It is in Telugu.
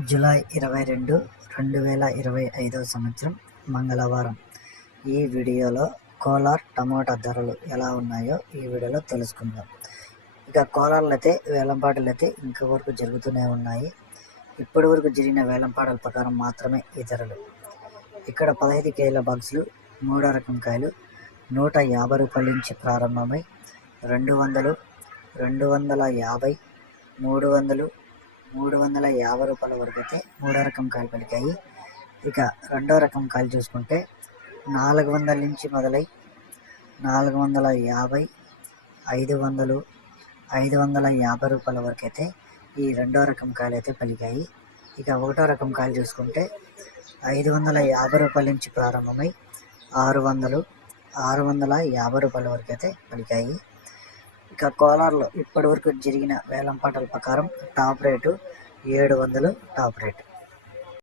జూలై 22, 2025 సంవత్సరం మంగళవారం. ఈ వీడియోలో కోలార్ టమోటా ధరలు ఎలా ఉన్నాయో ఈ వీడియోలో తెలుసుకుందాం. ఇక కోలార్లు అయితే వేలంపాటలు అయితే ఇంతవరకు జరుగుతూనే ఉన్నాయి. ఇప్పటి వరకు జరిగిన వేలంపాటల ప్రకారం మాత్రమే ఈ ధరలు. ఇక్కడ 15 కేజీల బాక్సులు మూడో రకం కాయలు 150 రూపాయల నుంచి ప్రారంభమై 200, 250, 300, 350 రూపాయల వరకు అయితే మూడో రకం కాయలు పలికాయి. ఇక రెండో రకం కాయలు చూసుకుంటే 400 నుంచి మొదలై 450, 500, 550 రూపాయల వరకు అయితే ఈ రెండో రకం కాయలు అయితే పలికాయి. ఇక ఒకటో రకం కాయలు చూసుకుంటే 550 రూపాయల నుంచి ప్రారంభమై 600, 650 రూపాయల వరకు అయితే పలికాయి. ఇక కోలార్లో ఇప్పటి వరకు జరిగిన వేలంపాటల ప్రకారం టాప్ రేటు 700 టాప్ రేటు.